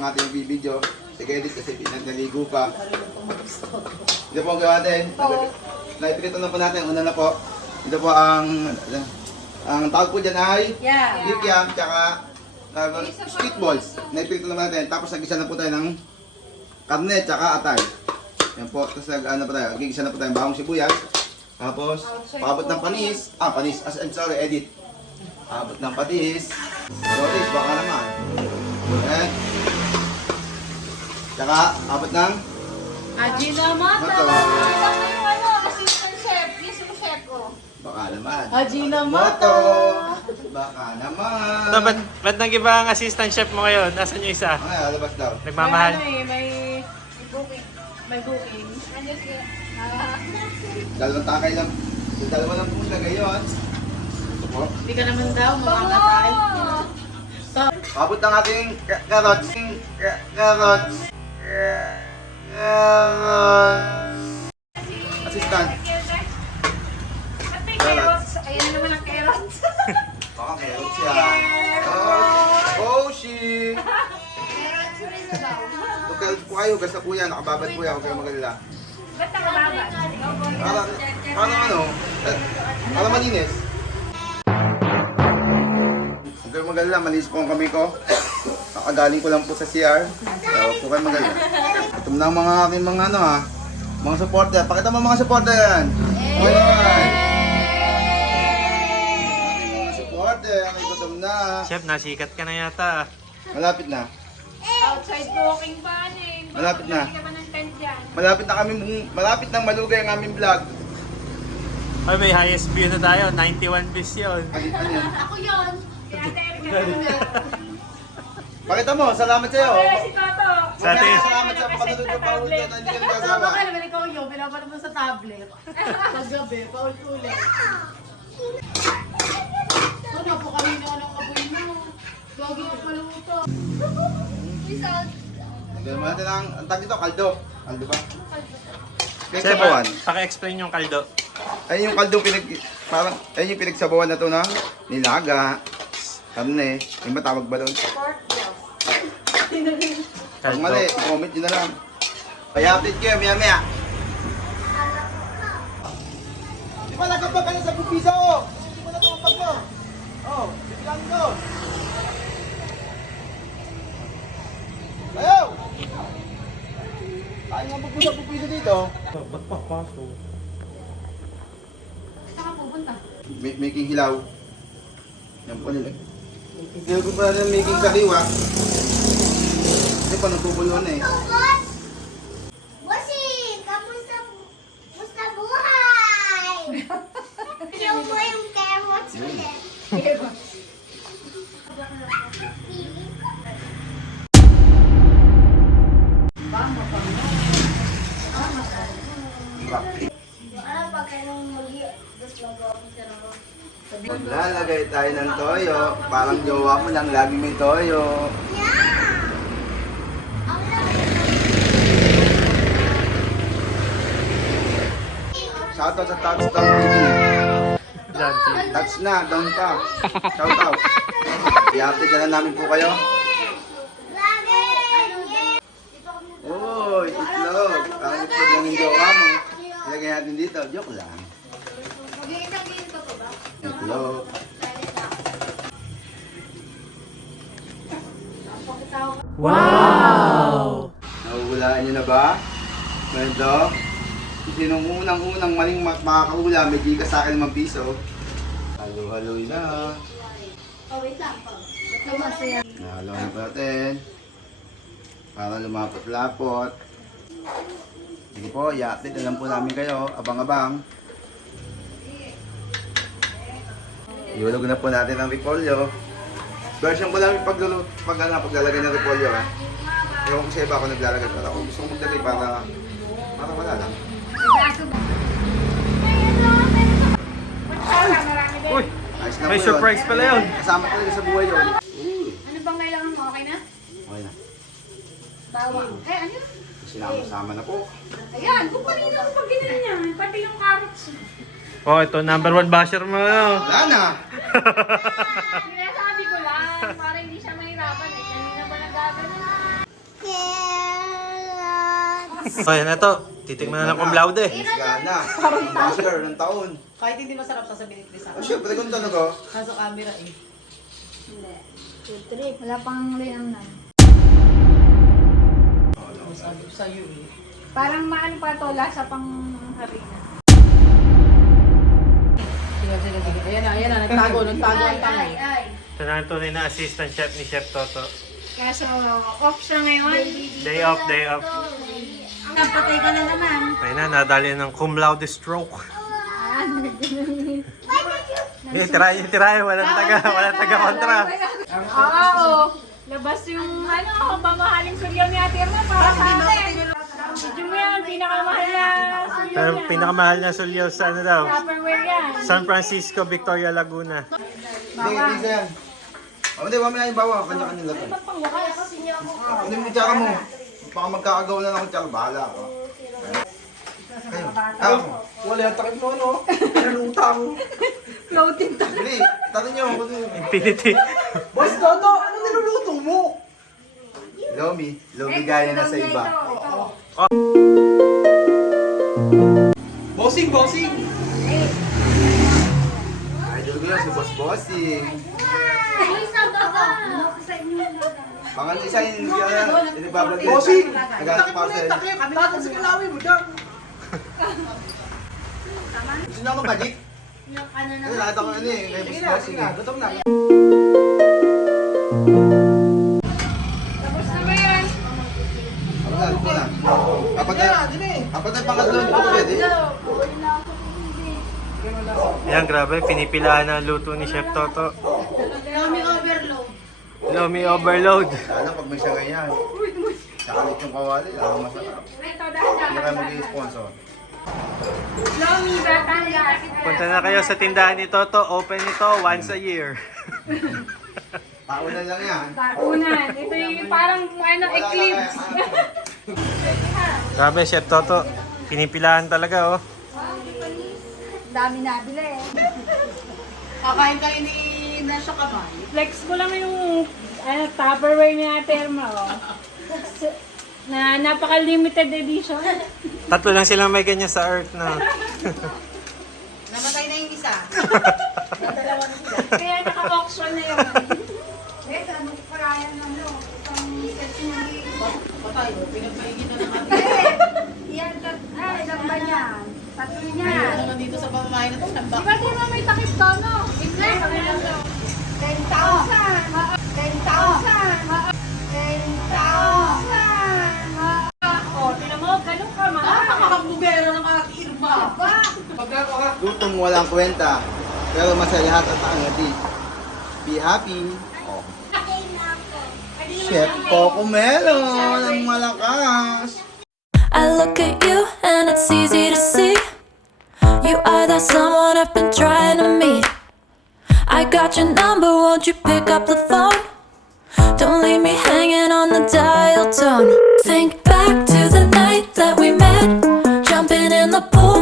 ang ating video. Sige, edit kasi naligo pa. Ito po ang gawa natin. Naipikito na po natin. Una na po. Ito po ang tawag po dyan ay Kikiam, tsaka street balls. Naipikito na po natin. Tapos nag-isa na po tayo ng karne, tsaka atay. Yan po. Tapos nag-isa na po tayo ng bawang sibuyas. Tapos, paabot ng panis. Panis. I'm sorry, edit. Paabot ng patis. Sorry, baka naman. Ayan. Tsaka, abot ng Ajinomoto. Assistant chef. Yes, yung chef ko. baka naman. Ajinomoto. Baka naman. So, ba't nag-iba ang assistant chef mo ngayon? Nasaan yung isa? Ay, alabas daw. Nagmamahal? May booking. May booking. Ano siya? Dalawang takay lang. Dalawa lang po lagay yun. Ito po. Hindi ka naman daw mamamatay. So, Abot ng ating carrots. Carrots. Assistant. At may carrots. Ayan na naman ang carrots. Baka carrots yan. Oh, shit. Carrots rin na daw. Local po kayo. Basta po yan. Nakababad po yan. Huwag kayong magalala. Ba't nakababa? Para malinis. Huwag kayong magalala. Malinis po ang kamay ko. Nakagaling ko lang po sa CR. Kaya huwag po kayong magalala. Ito na ang mga aking mga mga supporter. Pakita mo mga supporter yan. Alright. Mga supporter. Aking gutom na. Chef, nasikat ka na yata. Malapit na. Outside walking pa eh. Malapit na. Hindi ka ba ng tent yan? Malapit nang malugay ang aming vlog. Ay, may highest view na tayo. 91 views yun. Ano yan? Ako yun. Si Ate Erika. Pakita mo, salamat sa'yo. Kaya si Toto. Sa atin. Salamat sa pagkatulog yung paulit na hindi ka kasama nagkagawa. ka naman ikaw yun. Pinapanood mo sa tablet. Paggabi, paulit-ulit. Ano po kami na ng apoy mo? Gagi ka paluto. Hanggang mo natin ang tag dito, kaldo. Kaldo ba? Chef, Pinagsabawan. paki-explain yung kaldo. Ayun yung kaldo ayun yung pinagsabawan na to na nilaga. Karne. Yung ba tawag ba doon? Pag Kaldo. mali, comment nyo na lang. Pay-update kayo, maya-maya. Di ba nagkabag ka na sa pupisa ko? Hindi mo na tumapag mo. Oh, bibilang ko. Ayaw! Tayo nga pupisa dito. Saan ka pupunta? Making hilaw. Yan po nila. Hindi ko pa rin making sariwa. Hindi pa nagpupuluan eh. Bossy, kamusta buhay? Show mo yung carrots ulit. Ano pag kailang gusto mag-office ka naman? Maglalagay tayo ng toyo. Parang jowa mo lang, lagi may toyo. Shoutout sa Touchdown TV. Touch na, down ka. Shoutout. I-update na lang namin po kayo. Lagi! Uy, itlog. Parang itlog lang yung jowa mo. Ilagay natin dito. Joke lang. Mag-iisang ginto ko ba? Itlog. Wow! Nahuhulaan nyo na ba? Ganito. Sinong unang-unang maling makakahula, may gigas sa akin 5 piso. Halo-haloy na. Oh, wait lang. Halo-haloy natin. Para lumapot-lapot. Sige po, i-update na lang po namin kayo. Abang-abang. Iulog na po natin ang repolyo. Version ko namin paglalagay ng repolyo. Ewan ko sa iba ako naglalagay. Pero ako gusto kong maglagay para wala lang. Marami din. Uy! Ayos na May po surprise pala yun. Kasama talaga sa buhay yun. Ano bang kailangan mo? Okay na? Okay na. Bawang. Eh, ano? Sinama-sama na po. Ayan, kung kanina ko pag ginala niya. Pati yung carrots. Oh, ito, number 1 basher mo. Wala na. Sinasabi ko lang, para hindi siya mahirapan. Eh, kanina pa nagagano. So, yan na to. Titikman na ng cum laude. Gana. Master ng taon. Kahit hindi masarap sasabihin ni Chris Oh, syempre, kung talaga. Nasa camera eh. Hindi. 2, 3. Wala pang linamnan. Sabi ko sa'yo eh. Parang maano pa to, lasa pang harina. Sige. Ayan na. Nagtago ang tangay. Ito na ang tunay na assistant chef ni Chef Toto. Kaso, off siya ngayon. Day off. Napatay ka na naman. Ayun na, nadali ng cum laude stroke. Hindi, tirahin. Walang taga kontra. Oo. Labas yung pamahaling sulyaw ni Ate Irma para sa atin. Medyo mo yan, pinakamahal na sulyaw Pero niya. pinakamahal na sulyaw sa ano daw? Tupperware yan. San Francisco, Victoria, Laguna. Hindi, isa yan. Oh, hindi, mamaya yung bawa. Kanya-kanya lang. Hindi mo tsaka mo. Baka magkakagawa na lang ng tsaka. Bahala ako. Kayo. Wala yung takip mo, ano? Pinalutang. Floating to. Hindi, tanong nyo. Infinity. Boss Toto, ano niluluto mo? Lomi gaya na sa iba. Bossing! Idol ko yun, si Boss Bossing. Pangalan isa yung inibablog yun. Bossing! Nag-ask parcel. Takip! Takip sa kilawin mo dyan! Gusto niyo ako magic? Kasi lahat ako ano eh, may Boss Bossing eh. Gutom na. Tapos na ba yan? Ako na. Apat na pangatlo, hindi ko pwede. Yan, grabe. Pinipilahan na ang luto ni Chef Toto. Kami overload. Lomi overload. Sana pag may siya ganyan. Nakalit yung kawali, lalo masarap. Hindi kayo mag-i-sponsor. Lomi, Batangas. Punta na kayo sa tindahan ni Toto. Open ito once a year. Paunan lang yan. Takunan. Ito yung parang eclipse. Grabe, Chef Toto. Pinipilahan talaga, oh. Dami nabila eh. Kakain kayo ni Nasha Kamay. Flex ko lang yung Tupperware ni Ate Irma, oh. Na napaka-limited edition. Tatlo lang silang may ganyan sa Earth na. Namatay na yung isa. Kaya naka-auction na yun. Eh, ano ko parayan ng no? Isang set yung Patay, pinagpaigin na ng ating. Yan, ilang ba yan? 3 Ano niyan. naman dito sa pamamahay na ito? Di ba di ba may takip to, no? Hindi. 10,000! 10,000! 10,000! Oh, tinan mo, ganun ka, mahal. Napakakambubero ng ating Irma. Lutong walang kwenta, pero masaya lahat at angati. Be happy. Oh. Chef Coco Melon, ang malakas. I look at you and it's easy to see you are that someone I've been trying to meet. I got your number, won't you pick up the phone? Don't leave me hanging on the dial tone. Think back to the night that we met, jumping in the pool